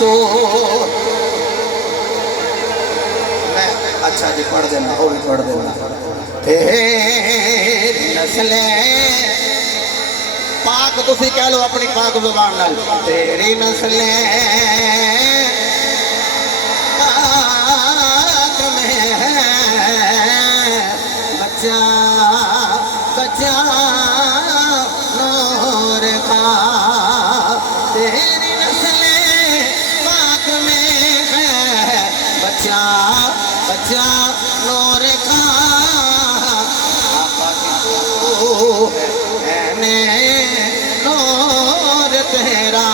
तो अच्छा जी पढ़ देना, वो भी पढ़ देना। तेरी नस्ले पाक, तुसी कह लो अपनी पाक जुबान नाल, तेरी नस्ले पाक में बच्चा बच्चा नूर का, तेरी नस्ले पाक में है बच्चा बच्चा नूर का। आका की तू है नूर तेरा।